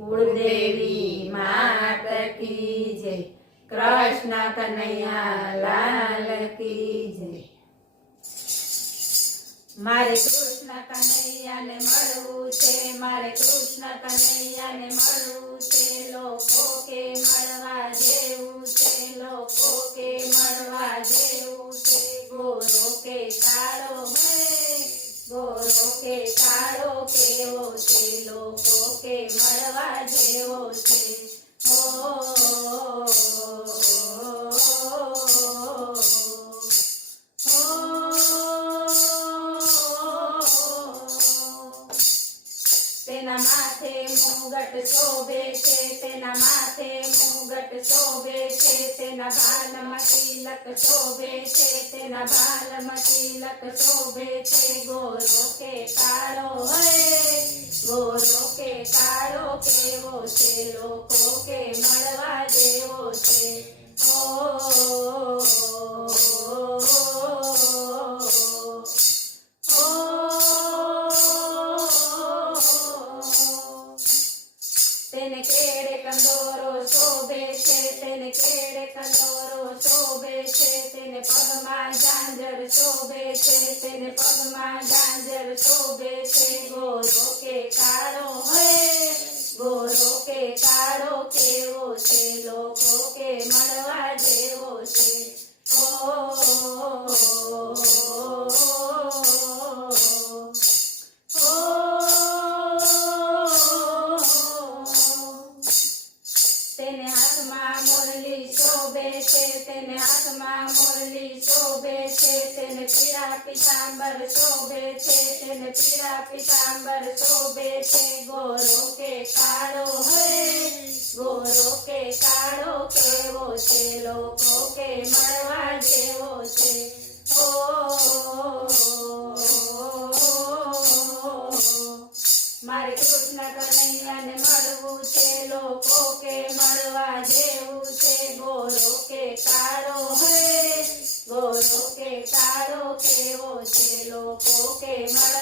કુળદેવી માત કી જય, કૃષ્ણ કનૈયા લાલ કી જય. મારે કૃષ્ણ કનૈયાને મળવું છે, મારે કૃષ્ણ કનૈયાને મળવું છે. લોકો કે મળવા જેવું છે, લોકો કે મળવા જેવું છે. ગોરો કે કાળો હે, ગોરો કે કાળો કેવો છે, લોકો કે મળવા જેવો છે. તેના માથે મુગટ શોભે છે, તેના માથે મુગટ શોભે છે. તેના ભાલમાં તિલક શોભે છે, તેના ભાલમાં તિલક શોભે છે. ગોરો કે કાળો હે, ગોરો કે કાળો કેવો છે, લોકો કે મળવા જેવો છે. તેને કેડે કંદોરો શોભે છે, તેને કેડે કંદોરો શોભે છે. તેને પગમાં ઝાંઝર શોભે છે, તેને પગમાં ઝાંઝર શોભે છે. ગોરો કે કાળો હે, ગોરો કે કાળો કેવો છે, લોકો કે મળવા જેવો છે. તેને હાથમાં મુરલી શોભે છે, તેને હાથમાં મુરલી શોભે છે. તેને પીળા પીતાંબર શોભે છે, તેને પીળા પીતાંબર શોભે છે. ગોરો કે કાળો હે, ગોરો કે કાળો કેવો છે, લોકો કે મળવા જેવો છે. મારે કૃષ્ણ કનૈયાને મળવું છે, લોકો કે મળવા જેવું છે. ગોરો કે કાળો હે, ગોરો કે કાળો કેવો છે, લોકો કે મળવા